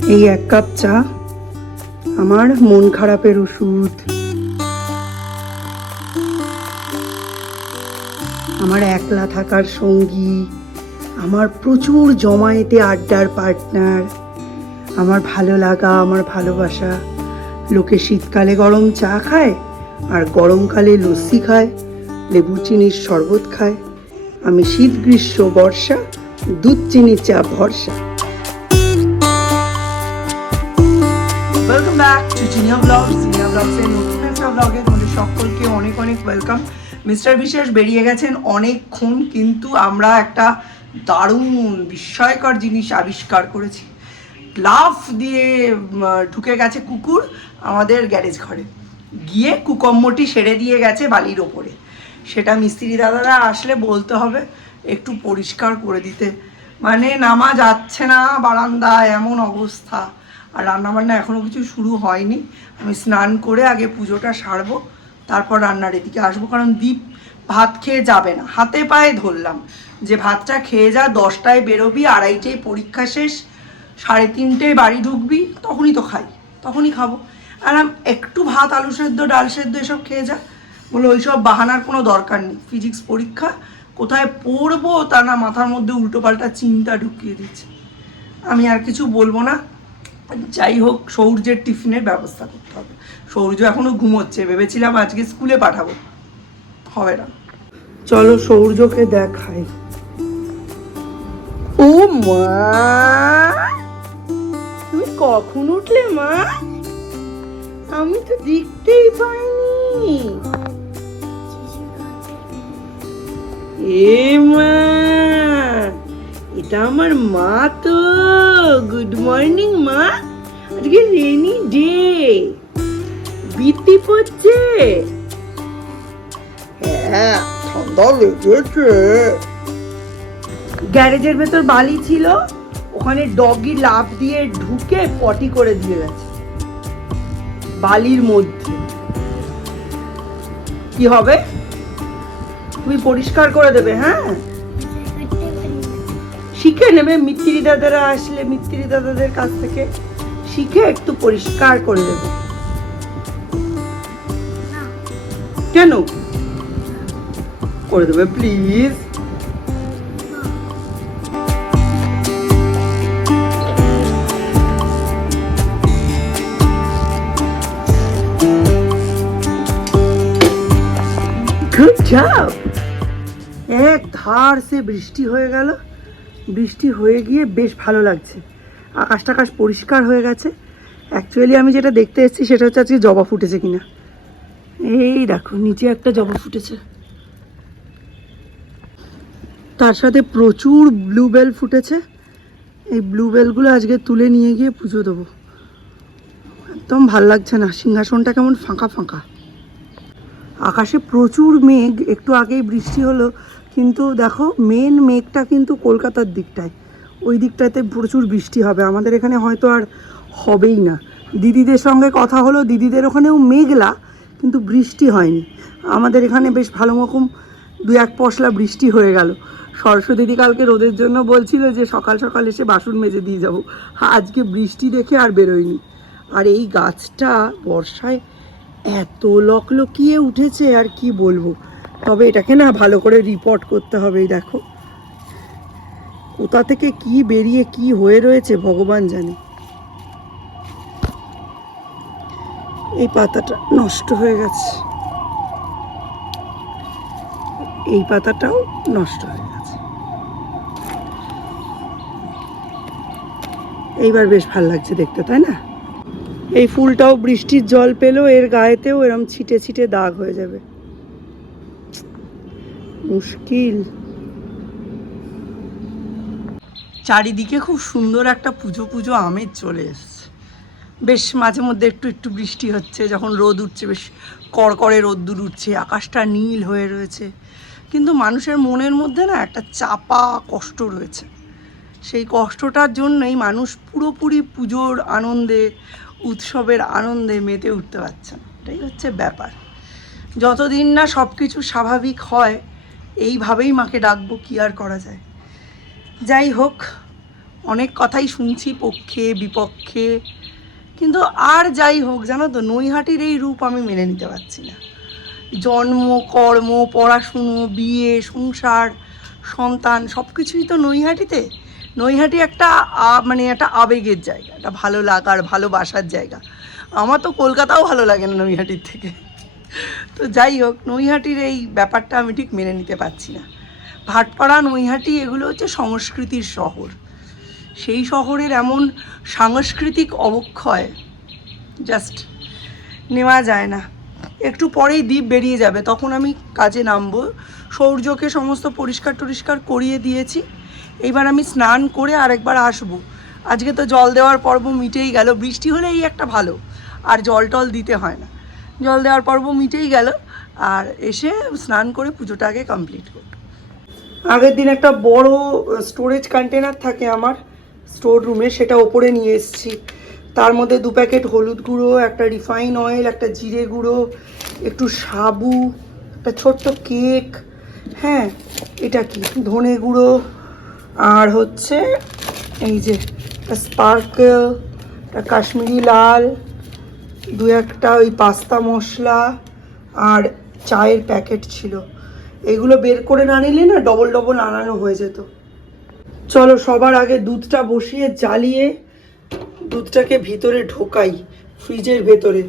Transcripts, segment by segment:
এই 1 কাপ চা আমার মন খারাপের ওষুধ, আমার একলা থাকার সঙ্গী, আমার প্রচুর জমায়েতে আড্ডার পার্টনার, আমার ভালো লাগা, আমার ভালোবাসা। লোকে শীতকালে গরম চা খায় আর গরমকালে লস্যি খায়, লেবু চিনির শরবত খায়। আমি শীত গ্রীষ্ম বর্ষা, দুধ চিনি চা ভরসা। Welcome back to Jinia blogs. Jinia ব্লগসের নতুন একটা ব্লগে তোমাদের সকলকে অনেক অনেক ওয়েলকাম। মিস্টার বিশেষ বেরিয়ে গেছেন অনেকক্ষণ, কিন্তু আমরা একটা দারুণ বিস্ময়কর জিনিস আবিষ্কার করেছি। লাফ দিয়ে ঢুকে গেছে কুকুর আমাদের গ্যারেজ ঘরে, গিয়ে কুকম্মটি সেরে দিয়ে গেছে বালির ওপরে। সেটা মিস্ত্রি দাদারা আসলে বলতে হবে একটু পরিষ্কার করে দিতে। মানে নামা যাচ্ছে না বারান্দায়, এমন অবস্থা। আর রান্নাবান্না এখনও কিছু শুরু হয়নি। আমি স্নান করে আগে পুজোটা সারবো, তারপর রান্নার এদিকে আসবো। কারণ দীপ ভাত খেয়ে যাবে না, হাতে পায়ে ধরলাম যে ভাতটা খেয়ে যা, 10টায় বেরোবি, 2:30টায় পরীক্ষা শেষ, 3:30টায় বাড়ি ঢুকবি, তখনই তো খাই, তখনই খাবো। আর একটু ভাত, আলু সেদ্ধ, ডাল সেদ্ধ এসব খেয়ে যা। বলে ওইসব বাহানার কোনো দরকার নেই, ফিজিক্স পরীক্ষা, কোথায় পড়বো তা না মাথার মধ্যে উল্টোপাল্টা চিন্তা ঢুকিয়ে দিচ্ছে। আমি আর কিছু বলবো না। যাই হোক, সৌর্যের টিফিনের ব্যবস্থা করতে হবে। সৌর্য এখনো ঘুমোচ্ছে, ভেবেছিলাম আজকে স্কুলে পাঠাবো, হবে না। চলো সৌর্যকে দেখাই। ও মা, তুমি কখন উঠলে মা? আমি তো দেখতেই পাইনি। এ মা, এটা আমার মা তো। গুড মর্নিং মা। আজকে রেনি ডে, বৃষ্টি পড়ছে। হ্যাঁ, ঠান্ডা লেগেছে। গ্যারেজের ভেতর বালি ছিল, ওখানে ডগি লাফ দিয়ে ঢুকে পটি করে দিয়ে গেছে বালির মধ্যে। কি হবে? তুমি পরিষ্কার করে দেবে? হ্যাঁ, শিখে নেবে। মিত্রি দাদারা আসলে মিত্রি দাদাদের কাছ থেকে শিখে একটু পরিষ্কার করে দেবে। কেন করে দেবে প্লিজ? Good job. এক ধার সে বৃষ্টি হয়ে গেল, বৃষ্টি হয়ে গিয়ে বেশ ভালো লাগছে। আকাশ টাকাশ পরিষ্কার হয়ে গেছে। অ্যাকচুয়ালি আমি যেটা দেখতে এসেছি সেটা হচ্ছে আজকে জবা ফুটেছে কিনা। এই দেখো, নিচে একটা জবা ফুটেছে, তার সাথে প্রচুর ব্লুবেল ফুটেছে। এই ব্লুবেলগুলো আজকে তুলে নিয়ে গিয়ে পুজো দেবো। একদম ভাল লাগছে না, সিংহাসনটা কেমন ফাঁকা ফাঁকা। আকাশে প্রচুর মেঘ, একটু আগেই বৃষ্টি হলো, কিন্তু দেখো মেন মেঘটা কিন্তু কলকাতার দিকটায়, ওই দিকটাতে প্রচুর বৃষ্টি হবে। আমাদের এখানে হয়তো আর হবেই না। দিদিদের সঙ্গে কথা হলো, দিদিদের ওখানেও মেঘলা, কিন্তু বৃষ্টি হয়নি। আমাদের এখানে বেশ ভালো রকম 2-1 পশলা বৃষ্টি হয়ে গেল। সরস্বতী দিদি কালকে রোদের জন্য বলছিল যে সকাল সকাল এসে বাসন মেজে দিয়ে যাবো। আজকে বৃষ্টি দেখে আর বেরোয়নি। আর এই গাছটা বর্ষায় এত লকলকিয়ে উঠেছে আর কি বলবো। তবে এটাকে না ভালো করে রিপোর্ট করতে হবে। এই দেখো কোথা থেকে কি বেরিয়ে কি হয়ে রয়েছে ভগবান জানে। এই পাতাটা নষ্ট হয়ে গেছে, এই পাতাটাও নষ্ট হয়ে গেছে। এইবার বেশ ভালো লাগছে দেখতে, তাই না? এই ফুলটাও বৃষ্টির জল পেলো, এর গায়েতেও এরম ছিটে ছিটে দাগ হয়ে যাবে, মুশকিল। চারিদিকে খুব সুন্দর একটা পুজো পুজো আমেজ চলে এসছে। বেশ মাঝে মধ্যে একটু একটু বৃষ্টি হচ্ছে, যখন রোদ উঠছে বেশ কড়কড়ে রোদ্দুর উঠছে, আকাশটা নীল হয়ে রয়েছে। কিন্তু মানুষের মনের মধ্যে না একটা চাপা কষ্ট রয়েছে। সেই কষ্টটার জন্যই মানুষ পুরোপুরি পুজোর আনন্দে, উৎসবের আনন্দে মেতে উঠতে পারছে না। এটাই হচ্ছে ব্যাপার। যতদিন না সব কিছু স্বাভাবিক হয়, এইভাবেই মাকে ডাকবো, কি আর করা যায়। যাই হোক, অনেক কথাই শুনছি পক্ষে বিপক্ষে, কিন্তু আর যাই হোক জানো তো, নৈহাটির এই রূপ আমি মেনে নিতে পারছি না। জন্ম, কর্ম, পড়াশুনো, বিয়ে, সংসার, সন্তান সব কিছুই তো নৈহাটিতে। নৈহাটি একটা মানে একটা আবেগের জায়গা, একটা ভালো লাগার ভালোবাসার জায়গা। আমার তো কলকাতাও ভালো লাগে না নৈহাটির থেকে। তো যাই হোক, নৈহাটির এই ব্যাপারটা আমি ঠিক মেনে নিতে পারছি না। ভাটপাড়া, নৈহাটি এগুলো হচ্ছে সংস্কৃতির শহর। সেই শহরের এমন সাংস্কৃতিক অবক্ষয় জাস্ট নেওয়া যায় না। একটু পরেই দ্বীপ বেরিয়ে যাবে, তখন আমি কাজে নামবো। সৌর্যকে সমস্ত পরিষ্কার টরিষ্কার করিয়ে দিয়েছি। এইবার আমি স্নান করে আরেকবার আসবো। আজকে তো জল দেওয়ার পর্ব মিটেই গেল, বৃষ্টি হলে এই একটা ভালো, আর জল টল দিতে হয় না। জল দেওয়ার পর্ব মিটেই গেল, আর এসে স্নান করে পুজোটা আগে কমপ্লিট করব। আগের দিন একটা বড় স্টোরেজ কন্টেনার থাকে আমার স্টোর রুমে, সেটা ওপরে নিয়ে এসেছি। তার মধ্যে 2 প্যাকেট হলুদ গুঁড়ো, একটা রিফাইন অয়েল, একটা জিরে গুঁড়ো, একটু সাবু, একটা ছোট্ট কেক, হ্যাঁ এটা কি ধনে গুঁড়ো, আর হচ্ছে এই যে একটা স্পার্কেল, একটা কাশ্মীরি লাল, 2-1টা ওই পাস্তা মশলা, আর চায়ের প্যাকেট ছিল। এগুলো বের করে না নিলে না ডবল ডবল আনানো হয়ে যেত। চলো সবার আগে দুধটা বসিয়ে জ্বালিয়ে দুধটাকে ভিতরে ঢোকাই, ফ্রিজের ভেতরে।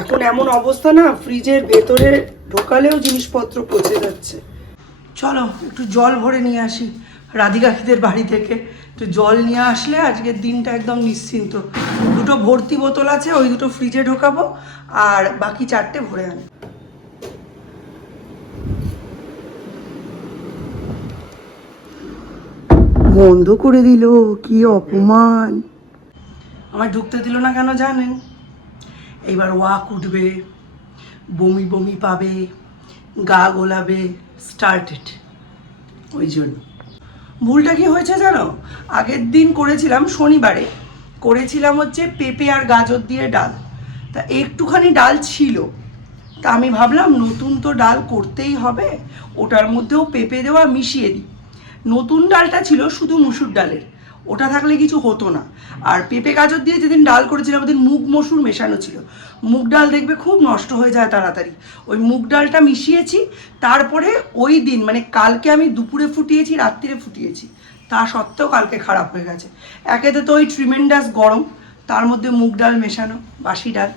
এখন এমন অবস্থা না, ফ্রিজের ভেতরে ঢোকালেও জিনিসপত্র পচে যাচ্ছে। চলো একটু জল ভরে নিয়ে আসি রাধিকাখিদের বাড়ি থেকে। একটু জল নিয়ে আসলে আজকের দিনটা একদম নিশ্চিন্ত। 2টো ভর্তি বোতল আছে, ওই 2টো ফ্রিজে ঢোকাবো, আর বাকি 4টে ভরে আনি। বন্ধ করে দিল, কি অপমান! আমার ঢুকতে দিল না কেন জানেন? এইবার ওয়াক উঠবে, বমি বমি পাবে, গা গোলাবে, স্টার্টেড। ওই জন্য ভুলটা কি হয়েছে জানো? আগের দিন করেছিলাম, শনিবারে করেছিলাম হচ্ছে পেঁপে আর গাজর দিয়ে ডাল। তা একটুখানি ডাল ছিল, তা আমি ভাবলাম নতুন তো ডাল করতেই হবে, ওটার মধ্যেও পেঁপে দেওয়া মিশিয়ে দিই। নতুন ডালটা ছিল শুধু মুসুর ডালের, ওটা থাকলে কিছু হতো না। আর পেঁপে গাজর দিয়ে যেদিন ডাল করেছিলাম ওদিন মুগ মসুর মেশানো ছিল। মুগ ডাল দেখবে খুব নষ্ট হয়ে যায় তাড়াতাড়ি, ওই মুগ ডালটা মিশিয়েছি। তারপরে ওই দিন মানে কালকে আমি দুপুরে ফুটিয়েছি, রাত্রিরে ফুটিয়েছি, তা সত্ত্বেও কালকে খারাপ হয়ে গেছে। একেতে তো ওই ট্রিমেন্ডাস গরম, তার মধ্যে মুগ ডাল মেশানো, বাসি ডাল।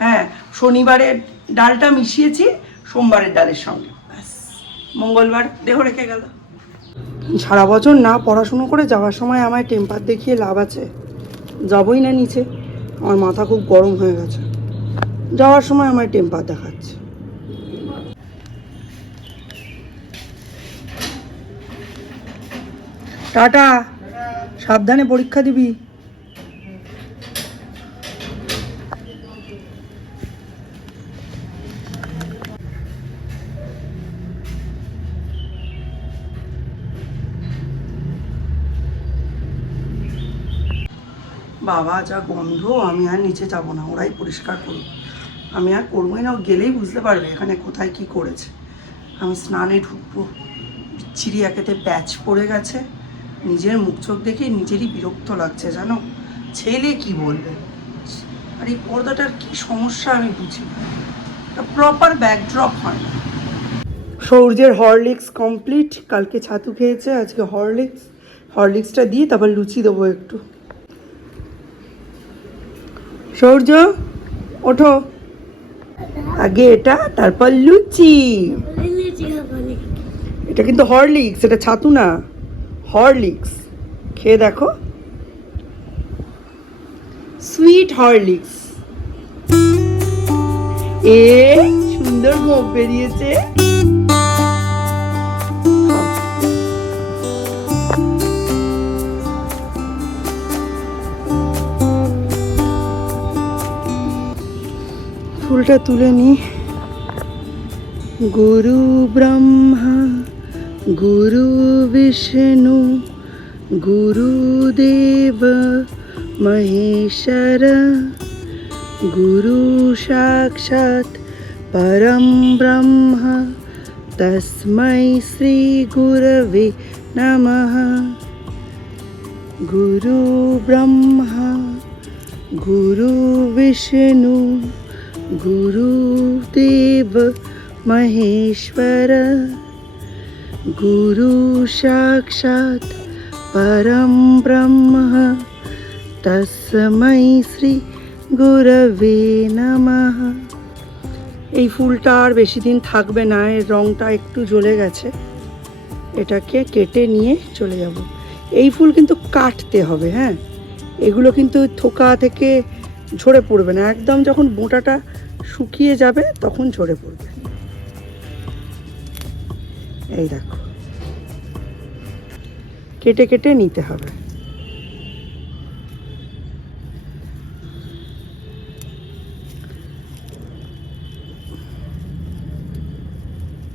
হ্যাঁ, শনিবারের ডালটা মিশিয়েছি সোমবারের ডালের সঙ্গে, ব্যাস মঙ্গলবার দেহ রেখে গেল। সারা বছর না পড়াশুনো করে যাওয়ার সময় আমায় টেম্পার দেখিয়ে লাভ আছে? যাবই না নিচে, আমার মাথা খুব গরম হয়ে গেছে। যাওয়ার সময় আমায় টেম্পার দেখাচ্ছে। টাটা, সাবধানে পরীক্ষা দিবি। বাবা যা গন্ধ, আমি আর নিচে যাব না, ওরাই পরিষ্কার করুক, আমি আর করবোই না। গেলেই বুঝতে পারবে এখানে কোথায় কি করেছে। আমি স্নানে ঢুকবো, বিচ্ছিরি একেতে প্যাচ পড়ে গেছে, নিজের মুখ চোখ দেখে নিজেরই বিরক্ত লাগছে জানো। ছেলে কি বলবে, আর এই পর্দাটার কি সমস্যা আমি বুঝি না, একটা প্রপার ব্যাকড্রপ হয় না। সৌর্যের হরলিক্স কমপ্লিট, কালকে ছাতু খেয়েছে, আজকে হরলিক্সটা দিয়ে তারপর লুচি দেবো একটু। সৌর্য ওঠো, আগে এটা তারপর লুচি। এটা কিন্তু হরলিক্স, এটা ছাতু না, হরলিক্স। খেয়ে দেখো, সুইট হরলিক্স। এ সুন্দর মুখ বেরিয়েছে। ফুলটা তুলে নি। গুরু ব্রহ্মা গুরু বিষ্ণু গুরুদেব মহেশ্বর গুরু সাক্ষাৎ পরম ব্রহ্ম তস্मै শ্রী গুরবে নমঃ। গুরু ব্রহ্মা গুরু বিষ্ণু গুরুদেব মহেশ্বর গুরু সাক্ষাৎ পরম ব্রহ্ম তস্मै শ্রী গুরবে নমঃ। এই ফুলটা আর বেশি দিন থাকবে না, এর রঙটা একটু জ্বলে গেছে, এটাকে কেটে নিয়ে চলে যাব। এই ফুল কিন্তু কাটতে হবে, হ্যাঁ, এগুলো কিন্তু থোকা থেকে ঝরে পড়বে না, একদম যখন বোঁটাটা শুকিয়ে যাবে তখন ঝরে পড়বে। এই দেখো, কেটে কেটে নিতে হবে।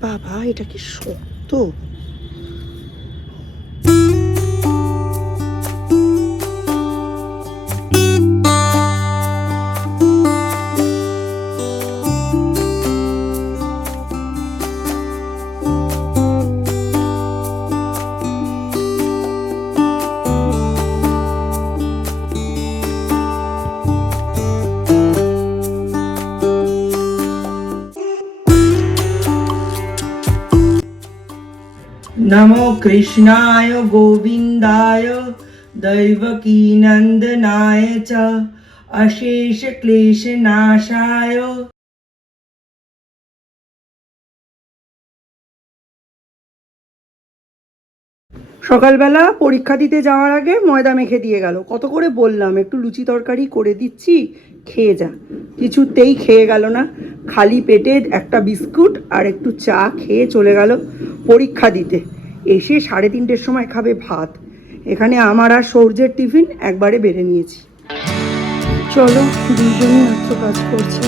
বাবা, এটা কি শক্ত! नमो कृष्णाय गोविंदाय दैवकी नंदनाय च अशेष क्लेश नाशाय। সকালবেলা পরীক্ষা দিতে যাওয়ার আগে ময়দা মেখে দিয়ে গেল। কত করে বললাম একটু লুচি তরকারি করে দিচ্ছি, খেয়ে যা, কিছুতেই খেয়ে গেল না। খালি পেটে একটা বিস্কুট আর একটু চা খেয়ে চলে গেল পরীক্ষা দিতে। এসে 3:30-র সময় খাবে ভাত। এখানে আমার আর সৌর্যের টিফিন একবারে বেড়ে নিয়েছি। চলো, দুজনই মাত্র কাজ করছে।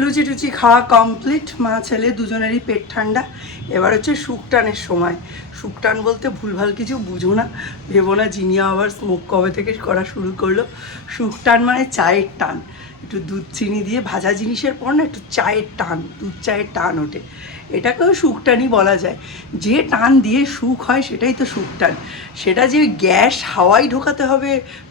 লুচি টুচি খাওয়া কমপ্লিট, মা ছেলে দুজনেরই পেট ঠান্ডা। এবার হচ্ছে শুকটানের সময়। শুকটান বলতে ভুলভাল কিছু বুঝো না, ভেবো না জিনিয়া আবার স্মোক কবে থেকে করা শুরু করলো। শুকটান মানে চায়ের টান, একটু দুধ চিনি দিয়ে ভাজা জিনিসের পর না একটু চায়ের টান, দুধ চায়ের টান ওঠে, এটাকেও শুকটানই বলা যায়। যে টান দিয়ে সুখ হয় সেটাই তো শুকটান। সেটা যে গ্যাস হাওয়াই ঢোকাতে হবে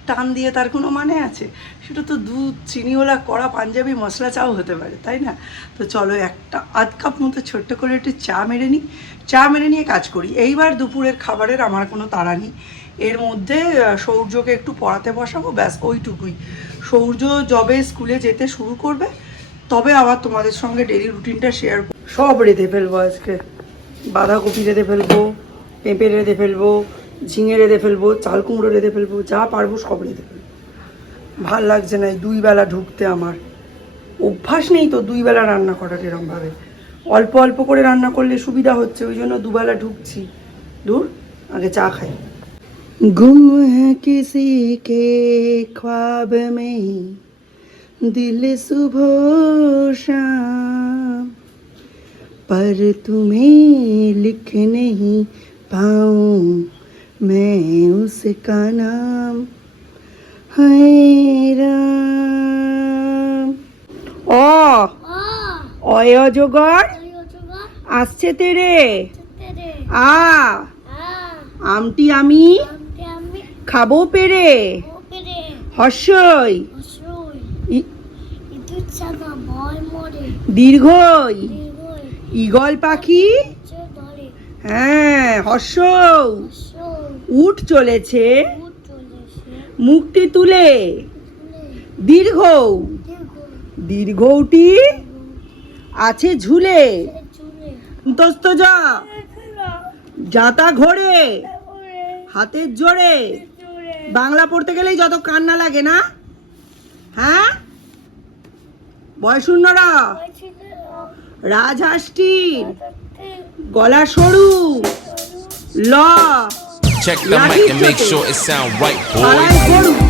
টান দিয়ে, তার কোনো মানে আছে? সেটা তো দুধ চিনিওয়ালা কড়া পাঞ্জাবি মশলা চাও হতে পারে, তাই না? তো চলো একটা আধ কাপ মতো ছোট্ট করে একটু চা মেরে নিই, চা মেরে নিয়ে কাজ করি। এইবার দুপুরের খাবারের আমার কোনো তাড়া নেই। এর মধ্যে সৌর্যকে একটু পড়াতে বসাবো, ব্যাস ওইটুকুই। সৌর্য যবে স্কুলে যেতে শুরু করবে তবে আবার তোমাদের সঙ্গে ডেলি রুটিনটা শেয়ার। সব রেঁধে ফেলবো আজকে, বাঁধাকপি রেঁধে ফেলবো, পেঁপে রেঁধে ফেলবো, ঝিঙে রেঁধে ফেলবো, চাল কুমড়ো রেঁধে ফেলবো, যা পারবো সব রেঁধে ফেলবো। ভাল লাগছে না এই 2 বেলা ঢুকতে, আমার অভ্যাস নেই তো 2 বেলা রান্না করার এরমভাবে। অল্প অল্প করে রান্না করলে সুবিধা হচ্ছে, ওই জন্য 2 বেলা ঢুকছি। দূর, আগে চা খাই। গুম হ্যাঁ কিসি কে খ্বাব মে দিল সুবহ শাম, पर तुम्हें लिख नहीं पाऊँ मैं उसका नाम है राम। অয় অজগর আসছে তেরে, আ আমটি আমি খাবো পেরে, হর্ষই দীর্ঘই ঈগল পাখি, হ্যাঁ হর্ষ উঠ চলেছে মুখটি তুলে, দীর্ঘ দীর্ঘটি আছে ঝুলে, দোস্ত যা যাতা ঘোরে হাতের জোরে। বাংলা পড়তে গেলেই যত কান্না লাগে না, হ্যাঁ? বয়শূন্যরা রাজহাঁসটির গলা সরু, ল check the mic and make sure it sound right, boys.